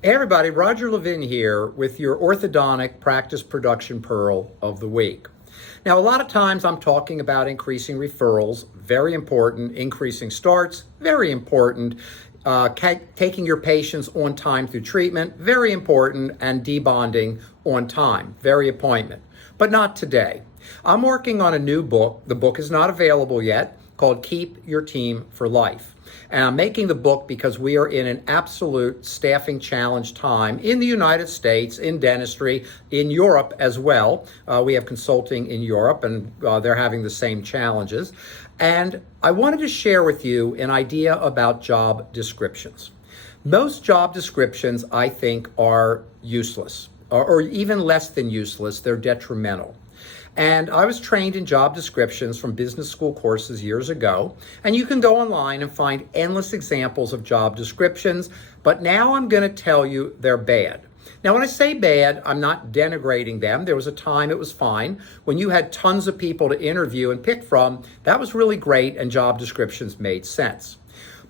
Hey everybody, Roger Levin here with your orthodontic practice production pearl of the week. Now, a lot of times I'm talking about increasing referrals, very important, increasing starts, very important, taking your patients on time through treatment, very important, and debonding on time, very important. But not today. I'm working on a new book. The book is not available yet, called Keep Your Team for Life. And I'm making the book because we are in an absolute staffing challenge time in the United States, in dentistry, in Europe as well. We have consulting in Europe, and they're having the same challenges. And I wanted to share with you an idea about job descriptions. Most job descriptions, I think, are useless, or even less than useless. They're detrimental. And I was trained in job descriptions from business school courses years ago. And you can go online and find endless examples of job descriptions. But now I'm going to tell you they're bad. Now, when I say bad, I'm not denigrating them. There was a time it was fine. When you had tons of people to interview and pick from, that was really great and job descriptions made sense.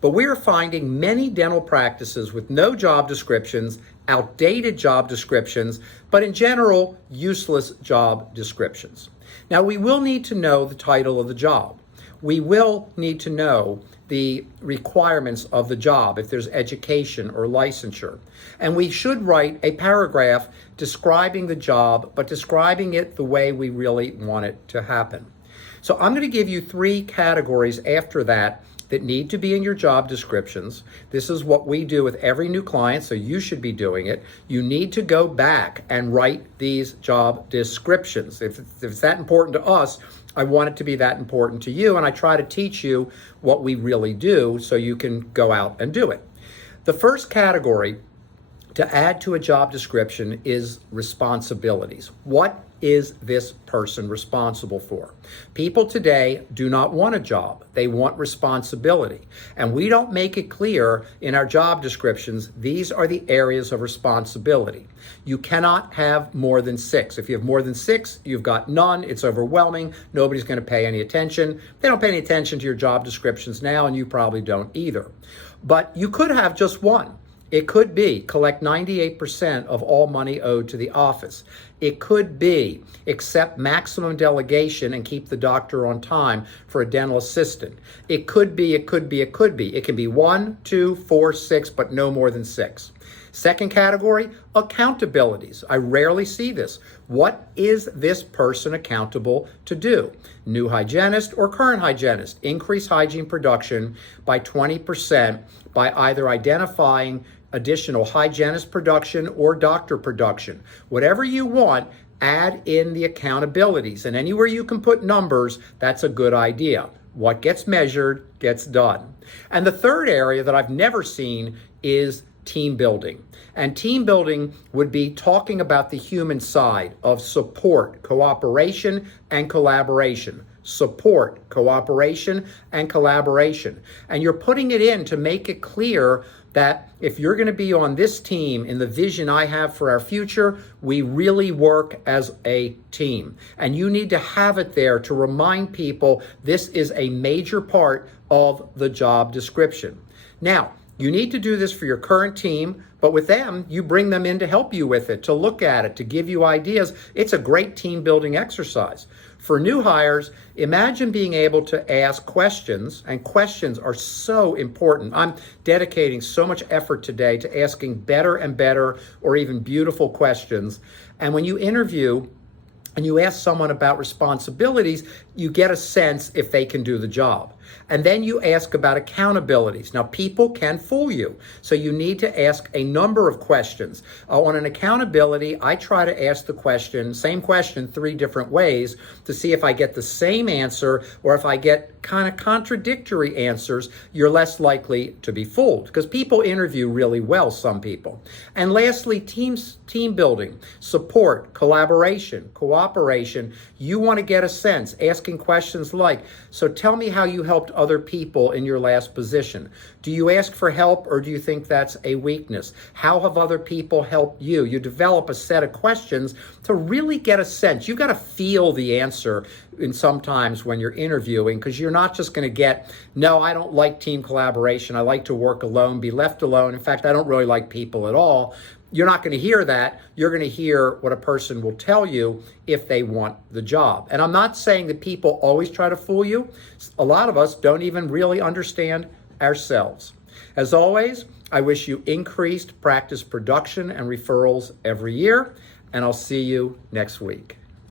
But we are finding many dental practices with no job descriptions, outdated job descriptions, but in general, useless job descriptions. Now, we will need to know the title of the job. We will need to know the requirements of the job, if there's education or licensure. And we should write a paragraph describing the job, but describing it the way we really want it to happen. So I'm going to give you 3 categories after that need to be in your job descriptions. This is what we do with every new client, so you should be doing it. You need to go back and write these job descriptions. If it's that important to us, I want it to be that important to you, and I try to teach you what we really do so you can go out and do it. The first category to add to a job description is responsibilities. What is this person responsible for? People today do not want a job. They want responsibility. And we don't make it clear in our job descriptions, these are the areas of responsibility. You cannot have more than 6. If you have more than 6, you've got none. It's overwhelming. Nobody's going to pay any attention. They don't pay any attention to your job descriptions now, and you probably don't either. But you could have just one. It could be collect 98% of all money owed to the office. It could be accept maximum delegation and keep the doctor on time for a dental assistant. It could be. It can be 1, 2, 4, 6, but no more than 6. Second category, accountabilities. I rarely see this. What is this person accountable to do? New hygienist or current hygienist, increase hygiene production by 20% by either identifying additional hygienist production or doctor production. Whatever you want, add in the accountabilities. And anywhere you can put numbers, that's a good idea. What gets measured gets done. And the third area that I've never seen is team building. And team building would be talking about the human side of support, cooperation, and collaboration. Support, cooperation, and collaboration. And you're putting it in to make it clear that if you're going to be on this team in the vision I have for our future, we really work as a team. And you need to have it there to remind people this is a major part of the job description. Now, you need to do this for your current team, but with them, you bring them in to help you with it, to look at it, to give you ideas. It's a great team building exercise. For new hires, imagine being able to ask questions, and questions are so important. I'm dedicating so much effort today to asking better and better or even beautiful questions. And when you interview and you ask someone about responsibilities, you get a sense if they can do the job. And then you ask about accountabilities. Now, people can fool you, so you need to ask a number of questions. On an accountability, I try to ask the same question 3 different ways to see if I get the same answer, or if I get kind of contradictory answers, you're less likely to be fooled, because people interview really well, some people. And lastly, team building, support, collaboration, cooperation. You want to get a sense. Ask asking questions like, so tell me how you helped other people in your last position. Do you ask for help or do you think that's a weakness? How have other people helped you? You develop a set of questions to really get a sense. You've got to feel the answer in sometimes when you're interviewing, because you're not just going to get, no, I don't like team collaboration. I like to work alone, be left alone. In fact, I don't really like people at all. You're not going to hear that. You're going to hear what a person will tell you if they want the job. And I'm not saying that people always try to fool you. A lot of us don't even really understand ourselves. As always, I wish you increased practice production and referrals every year, and I'll see you next week.